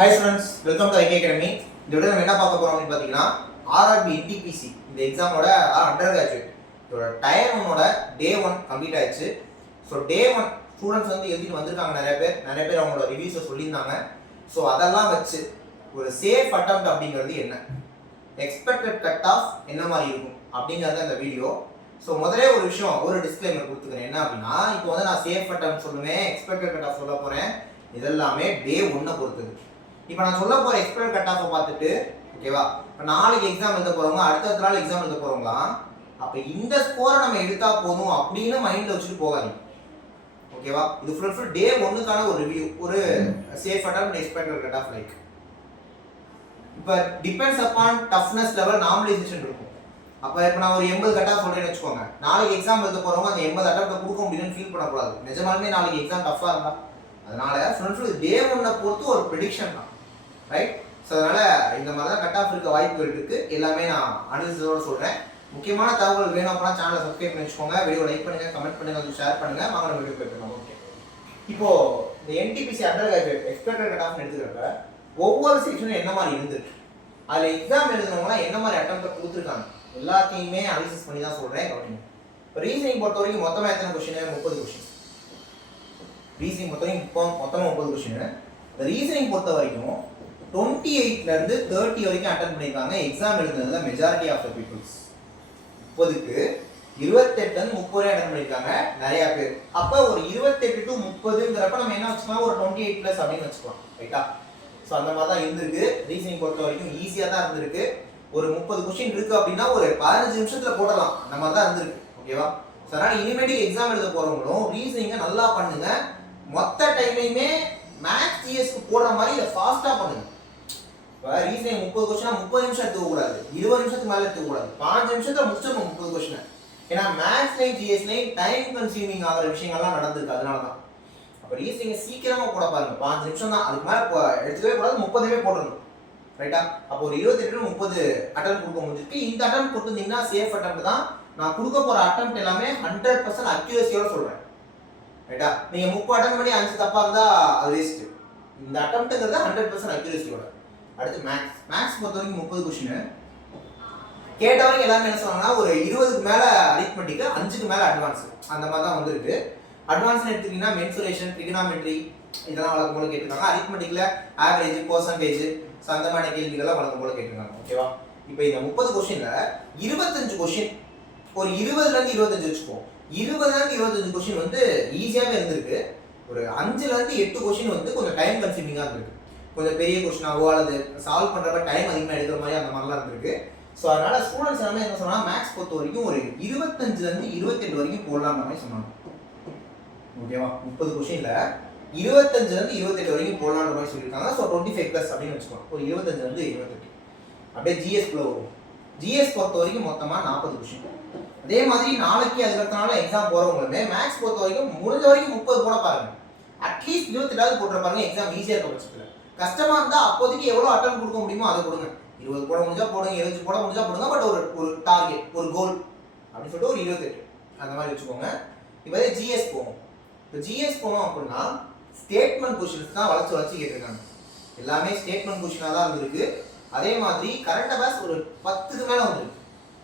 Hi students, welcome to IK Academy. இந்த video நம்ம என்ன பார்க்க போறோம் அப்படின்னு பார்த்தீங்கன்னா ஆர்ஆர்பி என்டிபிசி இந்த எக்ஸாமோட அண்டர் கிராஜுவேட் இதோட டயர் 1ஓட டே 1 கம்ப்ளீட் ஆயிடுச்சு. ஸோ டே 1 ஸ்டூடெண்ட்ஸ் வந்து எழுதிட்டு வந்திருக்காங்க நிறைய பேர் அவங்களோட ரிவ்யூஸை சொல்லியிருந்தாங்க. ஸோ அதெல்லாம் வச்சு ஒரு சேஃப் அட்டெம்ப்ட் அப்படிங்கிறது என்ன, எக்ஸ்பெக்டட் கட் ஆஃப் என்ன மாதிரி இருக்கும் அப்படிங்கிறது இந்த வீடியோ. ஸோ முதலே ஒரு விஷயம், ஒரு டிஸ்க்ளைமர் கொடுத்துக்கிறேன். என்ன அப்படின்னா, இப்போ வந்து நான் சேஃப் அட்டெம்ப்ட் சொல்லுவேன், எக்ஸ்பெக்டட் கட் ஆஃப் சொல்ல போகிறேன். இதெல்லாமே டே 1 பொறுத்தது. இப்போ நான் சொல்ல போகிற எக்ஸ்பெக்டட் கட் ஆஃபை பார்த்துட்டு ஓகேவா, இப்போ நாளைக்கு எக்ஸாம் எழுத போகிறவங்க, அடுத்த நாள் எக்ஸாம் எழுத போகிறவங்களாம் அப்போ இந்த ஸ்கோரை நம்ம எடுத்தா போதும் அப்படின்னு மைண்டில் வச்சுட்டு போகாதீங்க. ஓகேவா, இது ஃபுல் டே 1க்கான ஒரு ரிவ்யூ, ஒரு safe attempt expected cut off like. இப்போ depends upon toughness level normalization இருக்கும். அப்போ இப்போ நான் ஒரு 80 கட் ஆஃப் சொல்கிறேன்னு வச்சுக்கோங்க, நாளைக்கு எக்ஸாம் எழுத போகிறவங்க அந்த 80 அட்டெம்ப்ட் கொடுக்க முடியும்னு ஃபீல் பண்ணக்கூடாது. நிஜமாலுமே நாளைக்கு எக்ஸாம் டஃப்பாக இருந்தா அதனால டே 1 பொறுத்து ஒரு ப்ரெடிக்ஷன் தான், ரைட்? ஸோ அதனால் இந்த மாதிரி தான் கட் ஆஃப் இருக்க வாய்ப்புகள் இருக்குது. எல்லாமே நான் அனாலிசிஸோட சொல்கிறேன். முக்கியமான தகவல் வேணும் அப்படின்னா சேனலை சப்ஸ்கிரைப் பண்ணி வச்சுக்கோங்க, வீடியோ லைக் பண்ணுங்கள், கமெண்ட் பண்ணுங்கள், ஷேர் பண்ணுங்கள். வாங்க நம்ம வீடியோ போய்க்கலாம். ஓகே, இப்போது இந்த NTPC undergraduate expected cut ஆஃப்னு எடுத்துக்கிறப்ப ஒவ்வொரு செக்ஷனும் என்ன மாதிரி இருந்திருக்கு, அதில் எக்ஸாம் எழுதுனவங்களாம் என்ன மாதிரி அட்டெம்ப்ட் கொடுத்துருக்காங்க, எல்லாத்தையுமே அனாலிசிஸ் பண்ணி தான் சொல்கிறேன். கவனிங்க. இப்போ ரீசனிங் பொறுத்த வரைக்கும் மொத்தமாக எத்தனை கொஸ்டின்? 30 கொஸ்டின். ரீசனிங் பொறுத்த வரைக்கும் இப்போ மொத்தமாக 30 கொஸ்டின். இந்த ரீசனிங் பொறுத்த வரைக்கும் 28லேருந்து 30 வரைக்கும் அட்டன் பண்ணியிருக்காங்க. எக்ஸாம் எழுதுனதுல மெஜாரிட்டி ஆஃப் த பீப்புள்ஸ். 30க்கு 28லேருந்து 30 வரை அட்டன் பண்ணியிருக்காங்க நிறையா பேர். அப்போ ஒரு 28 to 30ங்கிறப்ப நம்ம என்ன வச்சுக்கலாம், ஒரு 28+ அப்படின்னு வச்சுக்கலாம், ரைட்டா? ஸோ அந்த மாதிரி தான் இருந்திருக்கு. ரீசனிங் பொறுத்த வரைக்கும் ஈஸியாக தான் இருந்திருக்கு. ஒரு 30 கொஸ்டின் இருக்குது அப்படின்னா ஒரு 15 நிமிஷத்தில் போடலாம், அந்த மாதிரி தான் இருந்திருக்கு. ஓகேவா? ஸோ அதனால் இனிமேட்டுக்கு எக்ஸாம் எழுத போகிறவங்களும் ரீசனிங்கை நல்லா பண்ணுங்க. மொத்த டைமையுமே மேக்ஸ் ஜிஎஸ்க்கு போடுற மாதிரி இதை ஃபாஸ்ட்டாக பண்ணுங்க. இப்போ ரீசனிங் 30 கொஸ்டினா 30 நிமிஷம் எடுத்துக்கூடாது, 20 நிமிஷத்துக்கு மேலே எடுத்துக்கூடாது, 5 நிமிஷத்தில் முடிச்சிடணும் 30 கொஸ்டின். ஏன்னா மேக்ஸ்லையும் ஜிஎஸ்லையும் டைம் கன்சியூமிங் ஆகிற விஷயங்கள்லாம் நடந்திருக்கு. அதனால தான் அப்போ ரீசனிங்கை சீக்கிரமாக போட பாருங்க. 5 நிமிஷம் தான், அதுக்கு மேலே எடுத்துக்கவே கூடாது, 30 போட்டுடணும், ரைட்டா? அப்போ ஒரு 28 to 30 அட்டம் கொடுக்க முடிஞ்சிருக்கு. இந்த அட்டம் கொடுத்துருந்தீங்கன்னா சேஃப் அட்டம் தான். நான் கொடுக்க போகிற அட்டம் எல்லாமே 100% அக்யூரஸியோட சொல்கிறேன், ரைட்டா? நீங்கள் 30 அட்டம் பண்ணி 5 தப்பாக இருந்தால் அது வேஸ்ட்டு. இந்த அட்டம்ப்ட்டுங்கிறது 100% அக்யூரஸியோட. அடுத்து மேக்ஸ் பொறுத்த வரைக்கும் 30 கொஸ்டின் கேட்ட வரைக்கும் எல்லாருமே என்ன சொன்னாங்கன்னா ஒரு 20க்கு மேலே அரித்மெட்டிக்கு, 5க்கு மேலே அட்வான்ஸ், அந்த மாதிரி தான் வந்துருக்கு. அட்வான்ஸ்னு எடுத்துக்கிட்டிங்கன்னா மென்சுரேஷன், ட்ரிகனாமெட்ரி இதெல்லாம் வழக்கம் போல கேட்டிருக்காங்க. அரித்மெட்டிக்கில் ஆவரேஜ், பர்சன்டேஜ், ஸோ அந்த மாதிரி கேள்விகள்லாம் வழக்கம் போல கேட்டிருக்காங்க. ஓகேவா? இப்போ இந்த 30 கொஸ்டினில் 25 கொஸ்டின், ஒரு 20லேருந்து 25 வச்சுப்போம். 20லேருந்து 25 கொஸ்டின் வந்து ஈஸியாகவே இருந்திருக்கு. ஒரு 5லேருந்து 8 கொஸ்டின் வந்து கொஞ்சம் டைம் கன்சியூமிங்காக இருந்திருக்கு. கொஞ்சம் பெரிய கொஸ்டினாவோ அல்லது சால்வ் பண்ணுறப்ப டைம் அதிகமாக எடுக்கிற மாதிரி அந்த மாதிரிலாம் இருந்திருக்கு. ஸோ அதனால் ஸ்டூடெண்ட்ஸ் எல்லாமே என்ன சொன்னால் மேக்ஸ் பொறுத்த வரைக்கும் ஒரு 25லேருந்து 28 வரைக்கும் போடலாம்ன்ற மாதிரி சொன்னாங்க. ஓகேவா? 30 கொஸ்டினில் 25லேருந்து 28 வரைக்கும் போடலான்ற மாதிரி சொல்லியிருக்காங்க. ஸோ 25+ அப்படின்னு வச்சுக்கலாம். ஒரு 25லேருந்து 28 அப்படியே ஜிஎஸ்குள்ளே வரும். ஜிஎஸ் பொறுத்த வரைக்கும் மொத்தமாக 40 கொஸ்டின். அதே மாதிரி நாளைக்கு அதுக்கடுத்தனால எக்ஸாம் போகிறவங்களுமே மேக்ஸ் பொறுத்த வரைக்கும் முடிஞ்ச வரைக்கும் 30 போட பாருங்க. அட்லீஸ்ட் 28 போட்டுற பாருங்க. எக்ஸாம் ஈஸியாக இருக்க பட்சத்தில். கஷ்டமாக இருந்தால் அப்போதைக்கு எவ்வளோ அட்டன் கொடுக்க முடியுமோ அதை கொடுங்க. 20 போட முடிஞ்சா போடுங்க, 25 போட முடிஞ்சா போடுங்க. பட் ஒரு டார்கெட், ஒரு கோல் அப்படின்னு சொல்லிட்டு ஒரு 28 அந்த மாதிரி வச்சுக்கோங்க. இப்போ ஜிஎஸ் போகும். இப்போ ஜிஎஸ் போனோம் அப்படின்னா ஸ்டேட்மெண்ட் கொஸ்டின்ஸ் தான் வளர்ச்சி கேட்டிருக்காங்க. எல்லாமே ஸ்டேட்மெண்ட் கொஸ்டினாக தான் இருந்திருக்கு. அதே மாதிரி கரண்ட் அஃபேர்ஸ் ஒரு 10க்கு மேலே வந்துருக்கு.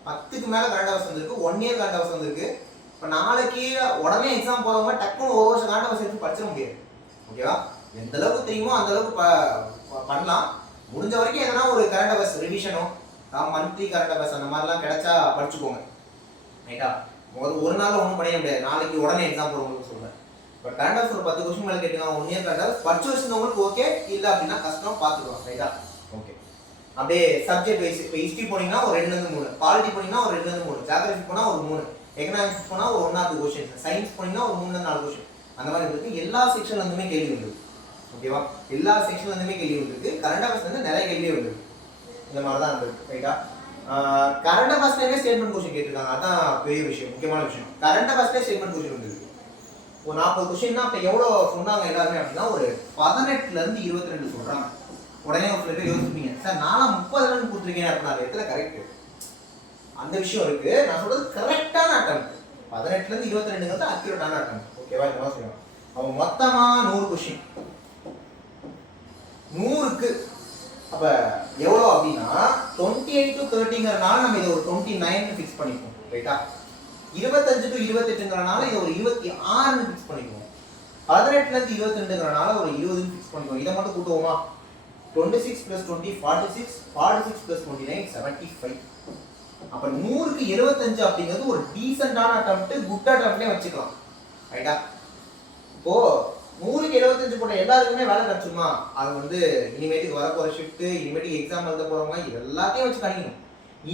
10க்கு மேலே கரண்ட் அஃபேர்ஸ் வந்துருக்கு. 1 இயர் கரண்ட் அஃபேர்ஸ் வந்துருக்கு. இப்போ நாளைக்கு உடனே எக்ஸாம் போகிறவங்க டக்குன்னு ஒரு வருஷம் கரண்ட் அஃபேர்ஸ் எடுத்து படிச்சிட முடியாது. ஓகேவா? எந்த அளவுக்கு தெரியுமோ அந்த அளவுக்கு பண்ணலாம். முடிஞ்ச வரைக்கும் எதனா ஒரு கரண்ட் அஃபேர்ஸ் ரிவிஷனோ மந்த்லி கரண்ட் அஃபேர்ஸ் அந்த மாதிரிலாம் கிடைச்சா படிச்சுக்கோங்க, ரைட்டா? ஒரு நாள் ஒன்றும் பண்ணிட முடியாது. நாளைக்கு உடனே எக்ஸாம் போகிறவங்களுக்கு சொல்கிறேன். இப்போ கரண்ட் அஃபேர்ஸ் ஒரு 10 கொஸ்டின் மேலே கேட்டுக்காங்க. 1 இயர் கரண்ட் அஃபேர்ஸ் படிச்சு வச்சிருந்தவங்களுக்கு ஓகே, இல்லை அப்படின்னா கஷ்டம், பார்த்துக்கலாம், ரைட்டா? ஓகே. அப்படியே சப்ஜெக்ட் வைஸ் இப்போ ஹிஸ்ட்ரி போனீங்கன்னா ஒரு 2லேருந்து 3, பாலிட்டி போனீங்கன்னா ஒரு 2லேருந்து 3, ஜியாகிரபி போனால் ஒரு 3, எக்கனாமிக்ஸ் போனால் ஒரு 1 or 2 கொஸ்டின், சயின்ஸ் போனீங்கன்னா ஒரு 3லேருந்து 4 கொஸ்டின், அந்த மாதிரி இருக்கு. எல்லா செக்ஷன்லேருந்துமே கேள்வி வந்துருக்கு. ஓகேவா? எல்லா செக்ஷன்லேருந்துமே கேள்வி வந்துருக்கு. கரண்ட் அஃபேர்ஸ்லேருந்து நிறைய கேள்வி வந்துருக்கு. இந்த மாதிரி தான் இருந்திருக்கு, ரைட்டா? கரண்ட் அஃபேர்ஸ்லேயே ஸ்டேட்மெண்ட் கொஸ்டின் கேட்டிருக்காங்க. அதான் பெரிய விஷயம், முக்கியமான விஷயம். கரண்ட் அஃபேர்ஸ்லேயே ஸ்டேட்மெண்ட் கொஸ்டின் வந்துருக்கு. ஒரு 40 கொஸ்டின்னா இப்போ எவ்வளோ சொன்னாங்க எல்லாருமே அப்படின்னா ஒரு 18லேருந்து 22 சொல்கிறாங்க. உடனே ஒரு சில பேர் யோசிப்பீங்க, சார் நானும் 30 ரன் கொடுத்துருக்கேன் அப்படின்னா அது எத்தனை கரெக்ட்? அந்த விஷயம் இருக்கு. நான் சொல்றது கரெக்டான அட்டம். 18லேருந்து 22ங்கிறது அக்யூரேட்டான அட்டம். ஓகேவா? இந்த மாதிரி சொல்லுவாங்க. அவங்க மொத்தமாக 100 கொஸ்டின், 100க்கு அப்போ எவ்வளோ அப்படின்னா 28 to 30ங்கிறனால நம்ம இதை ஒரு 29 ஃபிக்ஸ் பண்ணிப்போம், ரைட்டா? 25 to 28ங்கிறனால இதை ஒரு 26 ஃபிக்ஸ் பண்ணிக்குவோம். 18லேருந்து 22ங்கிறனால ஒரு 20 ஃபிக்ஸ் பண்ணிக்குவோம். இதை மட்டும் கூட்டுவோமா? 26 + 20 46, 46 + 29 75. அப்போ 100க்கு 75 அப்படிங்கிறது ஒரு டீசெண்டான அட்டெம்ப்ட், குட் அட்டெம்ப்ட்னே வச்சுக்கலாம், ரைட்டா? இப்போ 100க்கு 75 போட்ட எல்லாருக்குமே வேலை கிடைச்சுமா? அது வந்து இனிமேட்டுக்கு வரப்போற ஷிஃப்ட், இனிமேட்டுக்கு எக்ஸாம் எழுத போறவங்க இது எல்லாத்தையும் வச்சு கணிக்கணும்.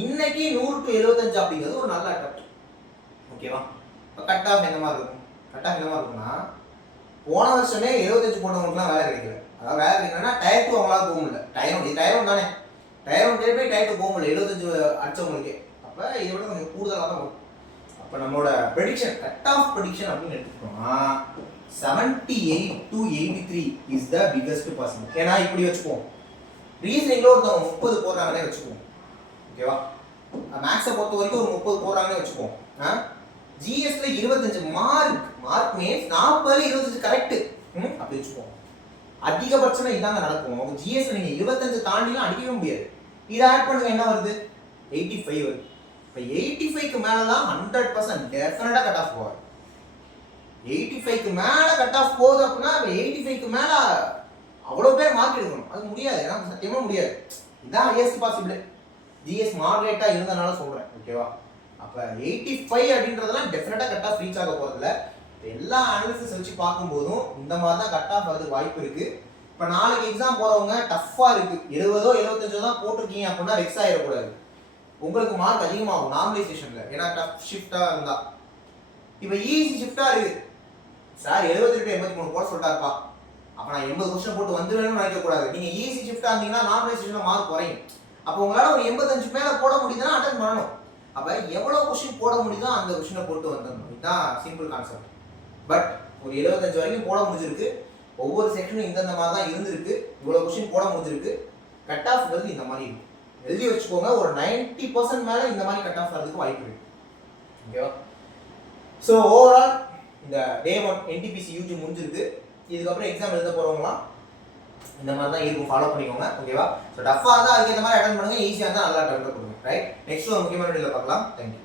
இன்னைக்கு 100 to 75 அப்படிங்கிறது ஒரு நல்ல அட்டெம்ப்ட், ஓகேவா? இப்போ கட் ஆஃப் என்ன மாதிரி இருக்கும்? கட் ஆஃப் என்ன மாதிரி இருக்கும்னா, போன வருஷமே 75 போட்டவங்களுக்குலாம் வேலை கிடைக்கல. அதாவது வேலை கிடைக்கலன்னா டயர் 2 அவங்களால போக முடியல. டயர் 1 தானே, டயர் 1 போய் டயர் 2 போக முடியல 75 அடிச்சவங்களுக்கு. அப்போ இதை விட கொஞ்சம் கூடுதலாக தான் வரும். அப்போ நம்மளோட ப்ரெடிக்ஷன், கட் ஆஃப் ப்ரெடிக்ஷன் அப்படின்னு எடுத்துக்கிட்டோம்னா 78 to 83 is the biggest percent. ஏன்னா இப்படி வச்சுக்குவோம், ரீசனிங்ல ஒருத்தவங்க 30 போடுறாங்கன்னே வச்சுக்குவோம், ஓகேவா? மேக்ஸை பொறுத்த வரைக்கும் ஒரு 30 போடுறாங்கன்னே வச்சுக்குவோம். ஜிஎஸ்ல 25 மார்க் மீன்ஸ் 40 25 கரெக்ட் அப்படி வச்சுக்குவோம். அதிகபட்சமா இதாங்க நடக்கும். உங்க ஜிஎஸ்ல நீங்க 25 தாண்டிலாம் அடிக்கவே முடியாது. இதை ஆட் பண்ணுங்க, என்ன வருது? 85 வருது. இப்போ 85க்கு மேல தான் 100% டெஃபினட்டா கட் ஆஃப் போவார். 85க்கு மேல கட் ஆஃப் போகுது அப்படின்னா 85க்கு மேல அவ்வளோ பேர் மார்க் எடுக்கணும். அது முடியாது, ஏன்னா சத்தியமா முடியாது. இதுதான் ஹையஸ்ட் பாசிபிள். ஜிஎஸ் மாடரேட்டா இருந்தனால சொல்றேன், ஓகேவா? அப்ப 85 அப்படின்றதெல்லாம் டெஃபினட்டா கட் ஆஃப் ரீச் ஆக போறதில்ல. எல்லா அனாலிசிஸ் வச்சு பார்க்கும்போதும் இந்த மாதிரி தான் கட் ஆஃப் வரதுக்கு வாய்ப்பு இருக்கு. இப்போ நாளைக்கு எக்ஸாம் போறவங்க டஃப்பா இருக்கு, 70 75 தான் போட்டிருக்கீங்க அப்படின்னா வெக்ஸ் ஆயிடக்கூடாது. உங்களுக்கு மார்க் அதிகமாகும் நார்மலைசேஷன்ல, ஏன்னா டஃப் ஷிஃப்டா இருந்தா. இப்போ ஈஸி ஷிஃப்டா இருக்கு, சார் 72 83 போட சொல்லிட்டாருப்பா, அப்போ நான் 80 கொஸ்டின் போட்டு வந்துடுவேன்னு நினைக்கக்கூடாது. நீங்க ஈஸி ஷிஃப்டா இருந்தீங்கன்னா நார்மலைசேஷன்ல மார்க் குறையும். அப்போ உங்களால ஒரு 85 மேல போட முடியுதுன்னா அட்டன் பண்ணணும். அப்ப எவ்வளவு கொஸ்டின் போட முடியுதோ அந்த கொஸ்டினை போட்டு வந்துடணும். இதுதான் சிம்பிள் கான்செப்ட். பட் ஒரு 75 வரைக்கும் போட முடிஞ்சிருக்கு. ஒவ்வொரு செக்ஷனும் இந்தந்த மாதிரி தான் இருந்திருக்கு. இவ்வளவு கொஸ்டின் போட முடிஞ்சிருக்கு. கட் ஆஃப் வந்து இந்த மாதிரி இருக்கும், எழுதி வச்சுக்கோங்க. ஒரு 90% மேல இந்த மாதிரி கட் ஆஃப் வரதுக்கு வாய்ப்பு இருக்கு, ஓகேவா? ஸோ ஓவரால் இந்த டே 1 என்டிபிசி யூஜி முடிஞ்சிருக்கு. இதுக்கப்புறம் எக்ஸாம் எழுத போறவங்களாம் இந்த மாதிரி தான் இருக்கும், ஃபாலோ பண்ணிக்கோங்க, ஓகேவா? ஸோ டஃப்பாக இருந்தால் அதுக்கு இந்த மாதிரி அட்டன் பண்ணுங்க, ஈஸியாக இருந்தால் நல்லா அட்டன் கொடுங்க, ரைட்? நெக்ஸ்ட் ஒரு முக்கியமான வீடியோவில் பார்க்கலாம். தேங்க்யூ.